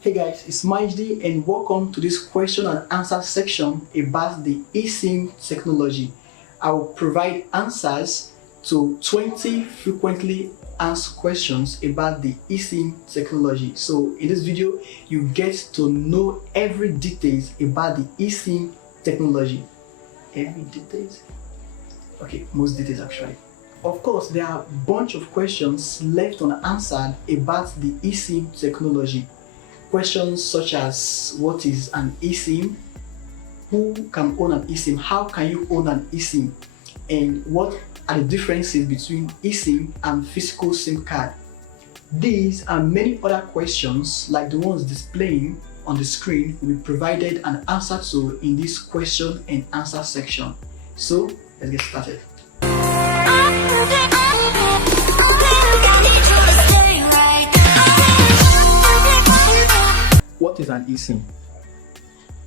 Hey guys, it's Majdi and welcome to this question and answer section about the eSIM technology. I will provide answers to 20 frequently asked questions about the eSIM technology. So in this video, you get to know every details about the eSIM technology. Every details? Okay, most details actually. Of course, there are a bunch of questions left unanswered about the eSIM technology. Questions such as what is an eSIM, who can own an eSIM, how can you own an eSIM, and what are the differences between eSIM and physical SIM card. These and many other questions like the ones displaying on the screen will be provided an answer to in this question and answer section. So let's get started. What is an eSIM?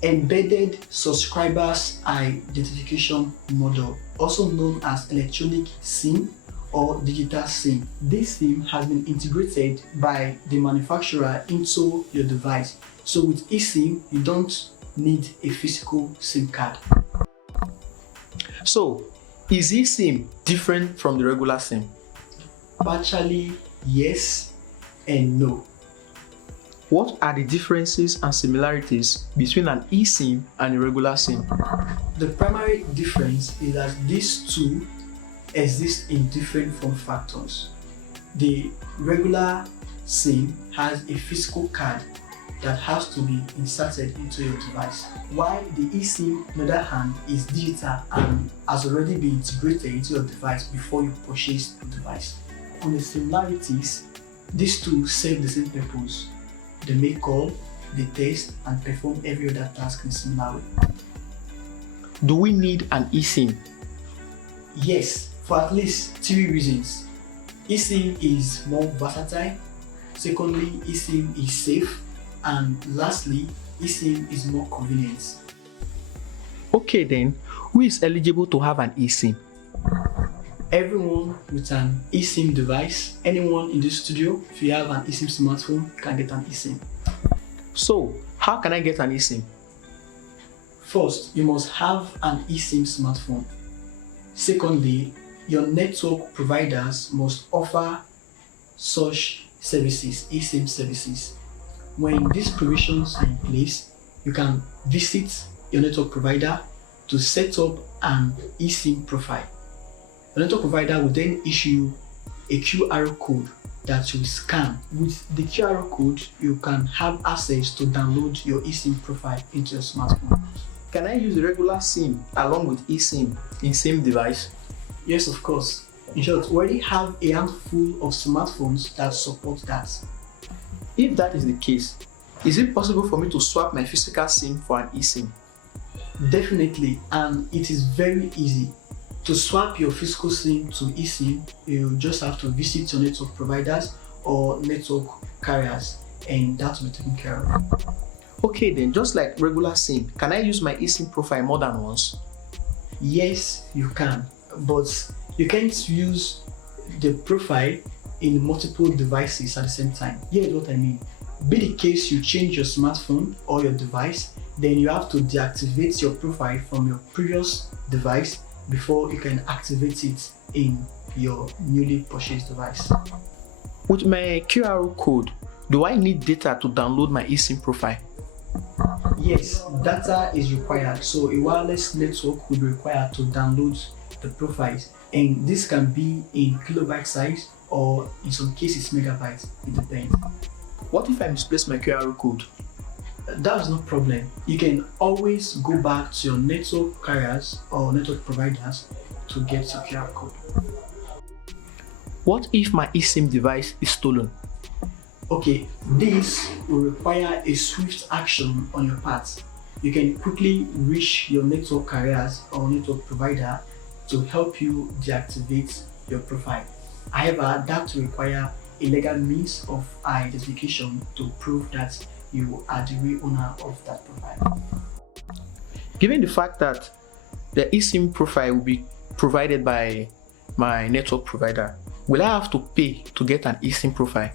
Embedded Subscribers Identification Module, also known as electronic SIM or digital SIM. This SIM has been integrated by the manufacturer into your device. So with eSIM, you don't need a physical SIM card. So, is eSIM different from the regular SIM? Partially yes and no. What are the differences and similarities between an eSIM and a regular SIM? The primary difference is that these two exist in different form factors. The regular SIM has a physical card that has to be inserted into your device, while the eSIM, on the other hand, is digital and has already been integrated into your device before you purchase the device. On the similarities, these two serve the same purpose. They make call, they test, and perform every other task in a similar way. Do we need an eSIM? Yes, for at least 3 reasons. eSIM is more versatile. Secondly, eSIM is safe. And lastly, eSIM is more convenient. Okay then, who is eligible to have an eSIM? Everyone with an eSIM device, anyone in this studio, if you have an eSIM smartphone, can get an eSIM. So, how can I get an eSIM? First, you must have an eSIM smartphone. Secondly, your network providers must offer such services, eSIM services. When these provisions are in place, you can visit your network provider to set up an eSIM profile. The network provider will then issue a QR code that you scan. With the QR code, you can have access to download your eSIM profile into your smartphone. Can I use the regular SIM along with eSIM in same device? Yes, of course. In short, we already have a handful of smartphones that support that. If that is the case, is it possible for me to swap my physical SIM for an eSIM? Definitely, and it is very easy. To swap your physical SIM to eSIM, you just have to visit your network providers or network carriers, and that will be taken care of. Okay then, just like regular SIM, can I use my eSIM profile more than once? Yes, you can, but you can't use the profile in multiple devices at the same time. Here's what I mean. Be the case you change your smartphone or your device, then you have to deactivate your profile from your previous device before you can activate it in your newly purchased device. With my QR code, do I need data to download my eSIM profile? Yes, data is required, so a wireless network will be required to download the profiles, and this can be in kilobyte size or in some cases megabytes, it depends. What if I misplace my QR code? That's no problem. You can always go back to your network carriers or network providers to get your QR code. What if my eSIM device is stolen? Okay, this will require a swift action on your part. You can quickly reach your network carriers or network provider to help you deactivate your profile. However, that will require a legal means of identification to prove that you are the real owner of that profile. Given the fact that the eSIM profile will be provided by my network provider, will I have to pay to get an eSIM profile?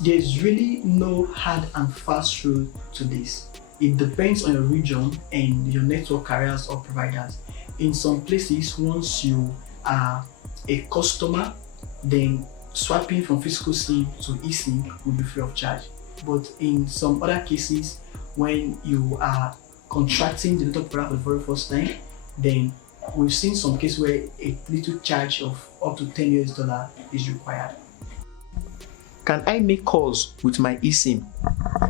There's really no hard and fast rule to this. It depends on your region and your network carriers or providers. In some places, once you are a customer, then swapping from physical SIM to eSIM will be free of charge. But in some other cases, when you are contracting the network provider for the very first time, then we've seen some cases where a little charge of up to $10 is required. Can I make calls with my eSIM?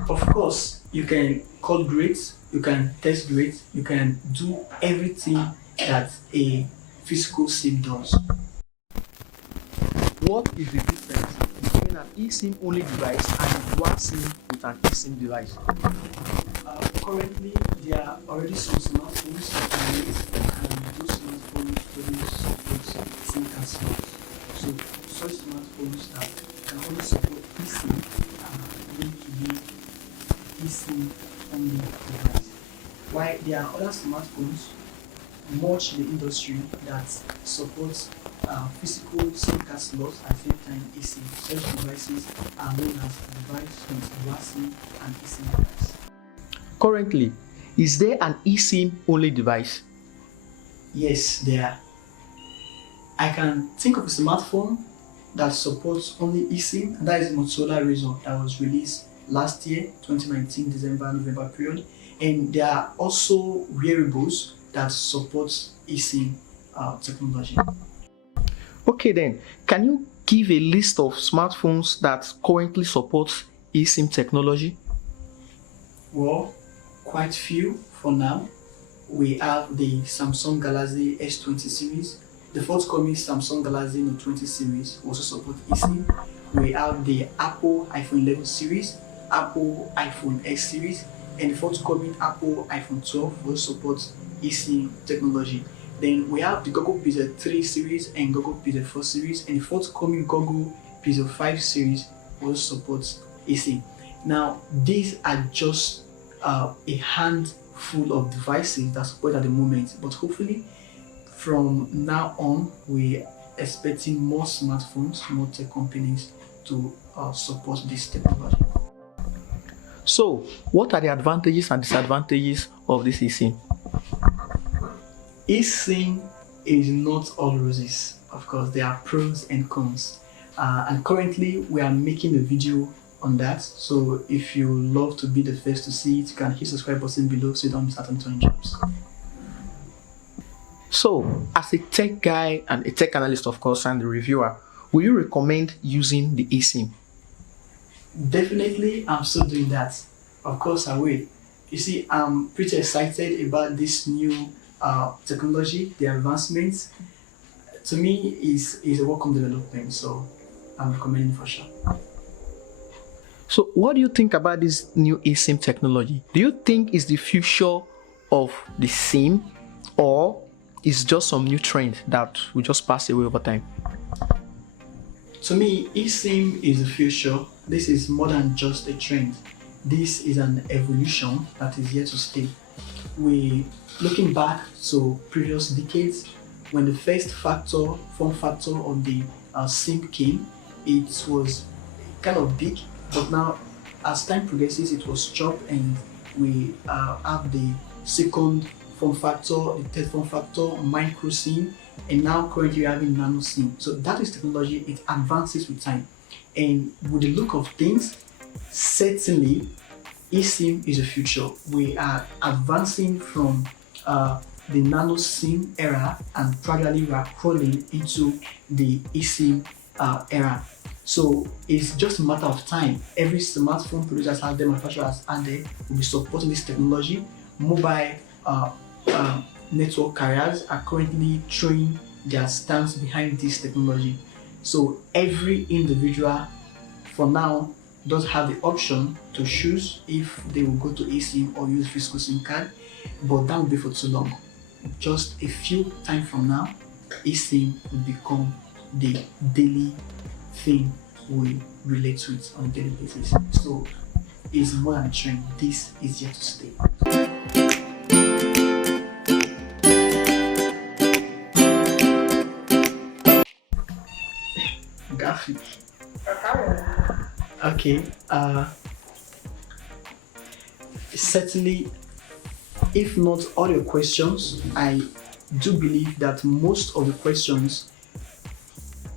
Of course, you can call great, you can text great, you can do everything that a physical SIM does. What is the difference between an eSIM only device and a dual SIM with an eSIM device? Currently, there are already some smartphones that are made, and those smartphones produce support SIM card slots. So, such smartphones that can only support eSIM are going to be eSIM only device. While there are other smartphones, much in the industry that supports physical SIM card slots at the same time eSIM. Such devices are known as device with dual SIM and eSIM device. Currently, is there an eSIM only device? Yes, there are. I can think of a smartphone that supports only eSIM, and that is Motorola Razr that was released last year, 2019, November period. And there are also wearables that support eSIM technology. Okay then, can you give a list of smartphones that currently support eSIM technology? Well, quite few for now. We have the Samsung Galaxy S20 series, the forthcoming Samsung Galaxy Note 20 series also support eSIM. We have the Apple iPhone 11 series, Apple iPhone X series, and the forthcoming Apple iPhone 12 will support eSIM technology. Then we have the Google Pixel 3 series and Google Pixel 4 series, and the forthcoming Google Pixel 5 series will support eSIM. Now, these are just a handful of devices that support at the moment, but hopefully from now on we are expecting more smartphones, more tech companies to support this technology. So, what are the advantages and disadvantages of this eSIM? eSIM is not all roses. Of course, there are pros and cons. And currently, we are making a video on that. So if you love to be the first to see it, you can hit the subscribe button below so you don't miss out on any jobs. So, as a tech guy and a tech analyst, of course, and a reviewer, will you recommend using the eSIM? Definitely, I'm still doing that. Of course, I will. You see, I'm pretty excited about this new technology, the advancements. To me, is a welcome development, so I'm recommending for sure. So, what do you think about this new eSIM technology? Do you think it's the future of the SIM, or is just some new trend that will just pass away over time? To me, eSIM is the future. This is more than just a trend. This is an evolution that is here to stay. Looking back to previous decades, when the first form factor of the SIM came, it was kind of big, but now as time progresses, it was chopped, and we have the second form factor, the third form factor, micro SIM, and now currently we're having nano SIM. So that is technology, it advances with time. And with the look of things, certainly eSIM is the future. We are advancing from the nano SIM era, and gradually we are crawling into the eSIM era. So it's just a matter of time. Every smartphone producers out there, manufacturers out there, will be supporting this technology. Mobile network carriers are currently throwing their stance behind this technology. So every individual, for now, does have the option to choose if they will go to eSIM or use physical SIM card, but that will be for too long. Just a few time from now, eSIM will become the daily thing we relate to it on a daily basis. So it's more than a trend. This is here to stay. Gaffy. Okay. Certainly, if not all your questions, I do believe that most of the questions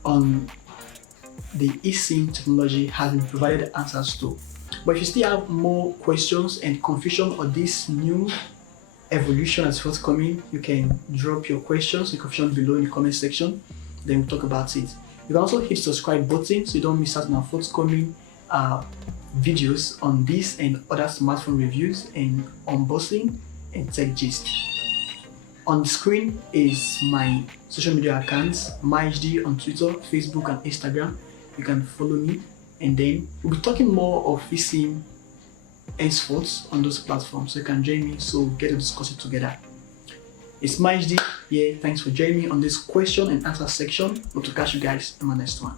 on the eSIM technology has been provided answers to. But if you still have more questions and confusion on this new evolution that's forthcoming, you can drop your questions, your confusion below in the comment section. Then we'll talk about it. You can also hit the subscribe button so you don't miss out on our forthcoming videos on this and other smartphone reviews and unboxing and tech gist. On the screen is my social media accounts, MyHD on Twitter, Facebook, and Instagram. You can follow me, and then we'll be talking more of eSIM henceforth on those platforms. So you can join me, so get to discuss it together. It's MyHD here. Thanks for joining me on this question and answer section. Hope to catch you guys in my next one.